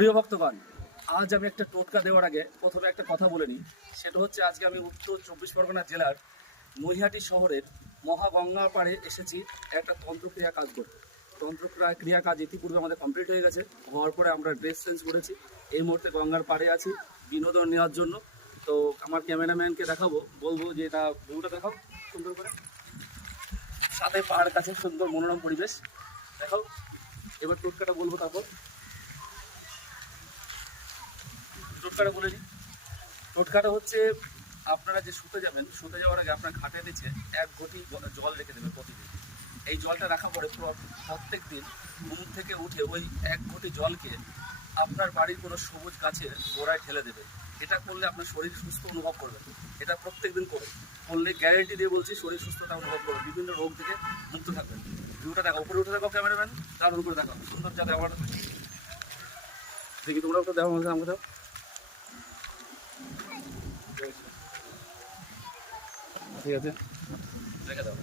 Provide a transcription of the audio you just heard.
প্রিয় ভক্তগণ, আজ আমি একটা টোটকা দেওয়ার আগে প্রথমে একটা কথা বলে নিই। সেটা হচ্ছে আজকে আমি উত্তর 24 পরগনা জেলার নৈহাটি শহরের মহাগঙ্গার পাড়ে এসেছি একটা তন্ত্রক্রিয়া কাজ করতে। তন্ত্রক্রিয়া কাজ ইতিপূর্বে আমাদের কমপ্লিট হয়ে গেছে। হওয়ার পরে আমরা ড্রেস চেঞ্জ করেছি। এই মুহূর্তে গঙ্গার পাড়ে আছি বিনোদন নেওয়ার জন্য। তো আমার ক্যামেরাম্যানকে দেখাবো, বলবো যে এটা ভিউটা দেখাও সুন্দর করে, সাথে পাহাড়ের কাছে সুন্দর মনোরম পরিবেশ দেখাও। এবার টোটকাটা বলবো, তারপর টোটকাটা বলে নিই। টোটকাটা হচ্ছে, আপনারা যে শুতে যাবেন, শুতে যাওয়ার আগে আপনার খাটের নিচে 1 ঘটি জল রেখে দেবেন প্রতিদিন। এই জলটা রাখার পরে প্রত্যেক দিন ঘুম থেকে উঠে ওই 1 ঘটি জলকে আপনার বাড়ির কোনো সবুজ গাছের গোড়ায় ঢেলে দেবেন। এটা করলে আপনার শরীর সুস্থ অনুভব করবেন। এটা প্রত্যেক দিন করলে গ্যারেন্টি দিয়ে বলছি, শরীর সুস্থতা অনুভব করবেন, বিভিন্ন রোগ থেকে মুক্ত থাকবেন। ভিউটা দেখো, উপরে উঠে দেখো ক্যামেরাম্যান, দারুণ করে দেখো, সুন্দর যাতে আমার দেখি তোমরা ওটা দেখো, আমাকে দাও। ঠিক আছে, রেখে দাও।